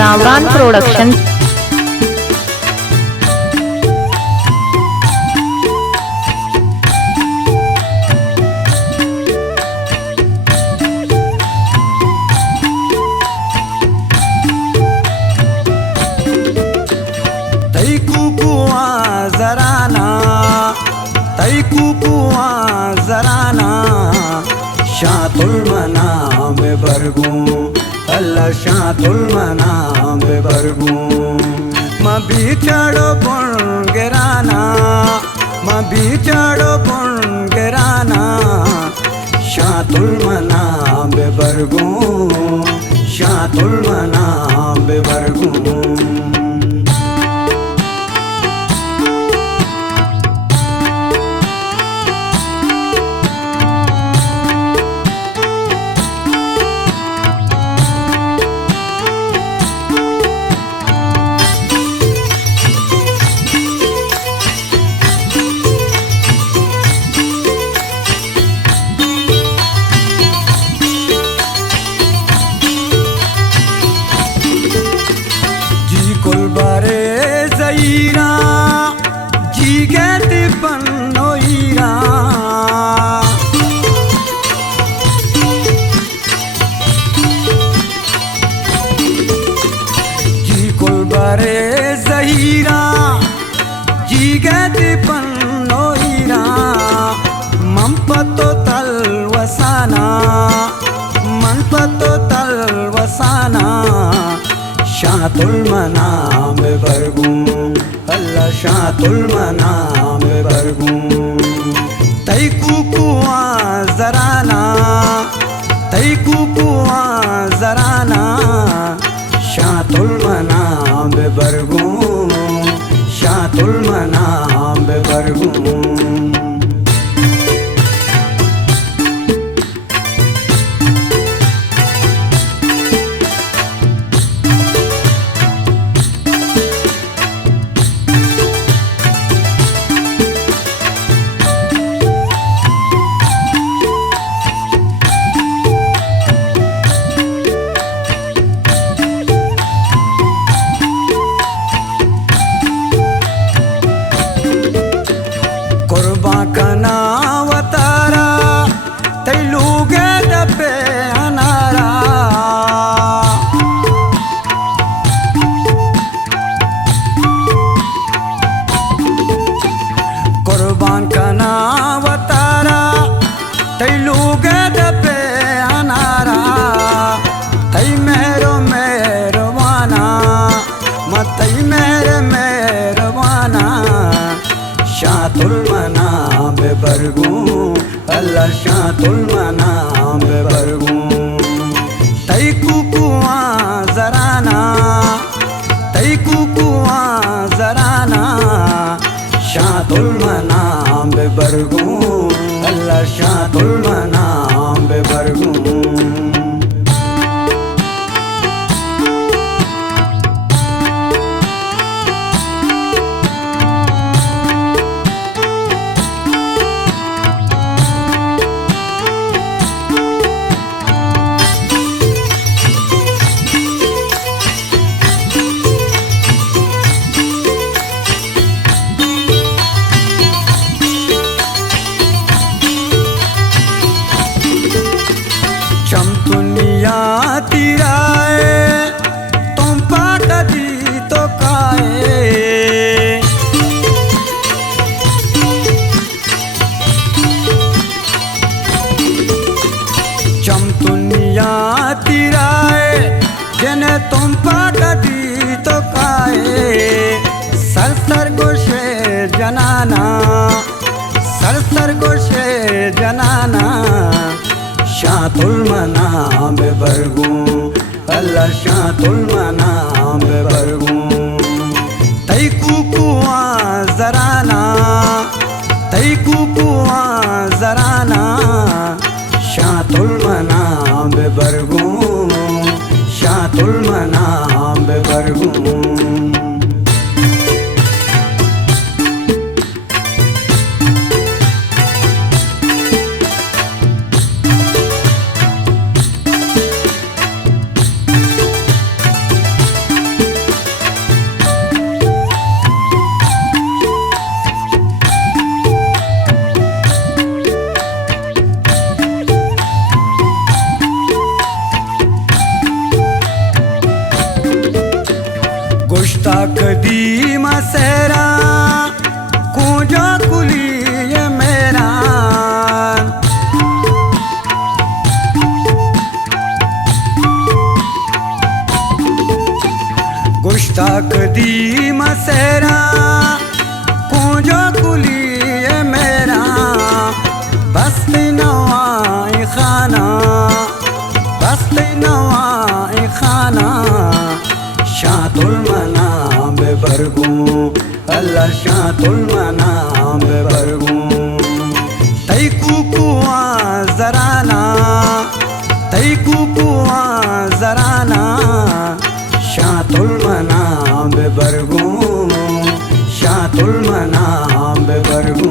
गावरान प्रोडक्शन। शातुल मनाम बरगू अल्लाह शातुल मनाम बरगू मां बिछड़ो बुनगराना मां बिछड़ो बुनगराना शातुल मनाम बरगू शातुल मनाम बरगू बारे ज़हीरा जी गए पन्नोईरा जी कुल बारे ज़हीरा जी गए पन्नोईरा मन पतो तल वसाना मन पतो तल वसाना शातुल मनाम बरगू अल्लाह शातुल मनाम बरगू तई कुआ जराना तई कुआ जराना शातुल मनाम बरगू शातुल मनाम बरगू कना वतारा तैलूगे डब्बे अनारा कुर्बान कना वतारा तैलूगे डब्बे अनारा तई मेरो मेहरबाना मतई मेरे मेहरबाना शातुल मनाम बरगू अल्लाह शातुल मनाम बरगू तई कुआ जराना तई कुआ जराना शातुल मनाम बरगू अल्लाह शातुल मनाम बरगू चमतुनिया तिराए तुम पाट दी तो काए चमतुनिया तिराए जने तुम पाट दी तो काए सरसर गोशे जनाना सरसर गोशे जनाना शातुल मनाम बरगू अल्लाह शातुल मनाम बरगू तई कुआ जराना तई कुआ जराना शातुल मनाम बरगू शातुल मनाम बरगू मसेरा कूंजो कुली ये मेरा गुश्ताक दी मसेरा कूंजो कुली ये मेरा बस्ती नवाई खाना बस्ती नवाई खाना शातुल मनाम बेबरगू अल्लाह शातुल मनाम बेबरगू तई कुआ जराना तई कुआ जराना शातुल मनाम बेबरगू शातुल मनाम बेबरगू